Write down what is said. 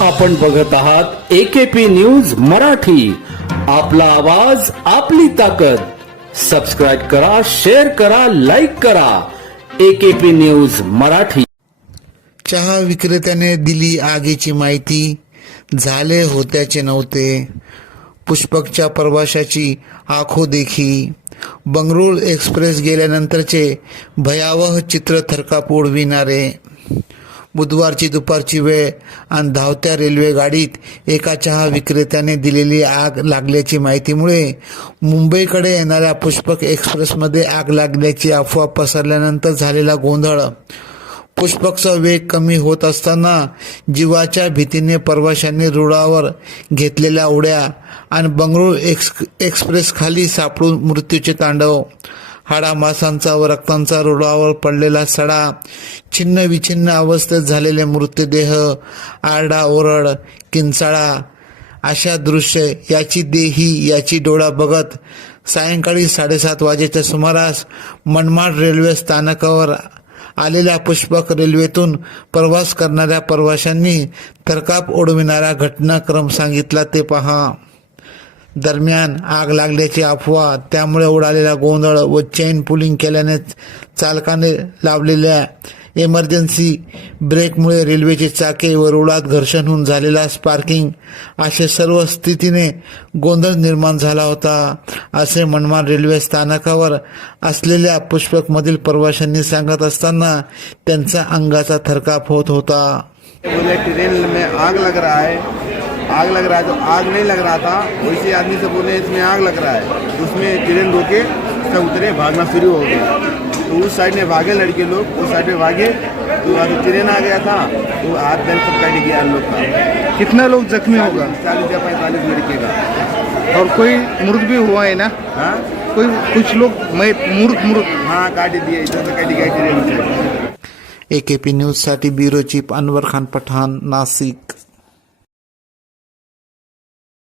आपण बघत आहात एकेपी न्यूज मराठी. आपला आवाज आपली ताकद. सबस्क्राईब करा शेअर करा लाईक करा. AKP news Marathi. चहा विक्रेत्याने दिली आगीची माहिती. झाले होत्याचे नव्हते. पुष्पकच्या प्रवाशाची आखो देखी. बंगळूर एक्सप्रेस गेल्यानंतरचे भयावह चित्र थरकाप उडविणारे. बुधवारची दुपारची वेळ आणि धावत्या रेल्वे गाडीत एका चहा विक्रेत्याने दिलेली आग लागल्याची माहितीमुळे मुंबईकडे येणाऱ्या पुष्पक एक्सप्रेसमध्ये आग लागल्याची अफवा पसरल्यानंतर झालेला गोंधळ. पुष्पकचा वेग कमी होत असताना जीवाच्या भीतीने प्रवाशांनी रुळावर घेतलेल्या उड्या आणि बंगळूर एक्स एक्सप्रेस खाली सापडून मृत्यूचे तांडव. हाडा मासांचा व रक्तांचा रुळावर पडलेला सडा छिन्न विछिन्न अवस्थेत झालेले मृतदेह आरडा ओरड किंचाळा अशा दृश्य याची देही याची डोळा बघत सायंकाळी साडेसात वाजेच्या सुमारास मनमाड रेल्वे स्थानकावर आलेल्या पुष्पक रेल्वेतून प्रवास करणाऱ्या प्रवाशांनी थरकाप ओढविणारा घटनाक्रम सांगितला ते पहा. दरम्यान आग लागल्याची अफवा त्यामुळे उडालेला गोंधळ व चेन पुलिंग केल्याने चालकाने लावलेल्या इमर्जन्सी ब्रेकमुळे रेल्वेचे चाके व रुळात घर्षण होऊन झालेला स्पार्किंग असे सर्व स्थितीने गोंधळ निर्माण झाला होता असे मनमाड रेल्वे स्थानकावर असलेल्या पुष्पकमधील प्रवाशांनी सांगत असताना त्यांचा अंगाचा थरकाप होत होता. ट्रेन में आग लग रहा है आग लग रहा है तो आग नहीं लग रहा था वैसे आदमी से बोले इसमें आग लग रहा है। उसमें ट्रेन रोके सब उतरे भागना शुरू हो गया। तो उस साइड में भागे लड़के लोग उस साइड में भागे तो आज ट्रेन आ गया था तो हाथ बैल सब कट गया लोग का। कितना लोग जख्मी होगा? चालीस या पैंतालीस लड़के का। और कोई मृत भी हुआ है ना? हाँ? कोई कुछ लोग मैं मूर्त मूर्त हाँ काट दिए इधर से कट गया ट्रेन से। एकेपी न्यूजसाठी ब्युरो चीफ अनवर खान पठाण नाशिक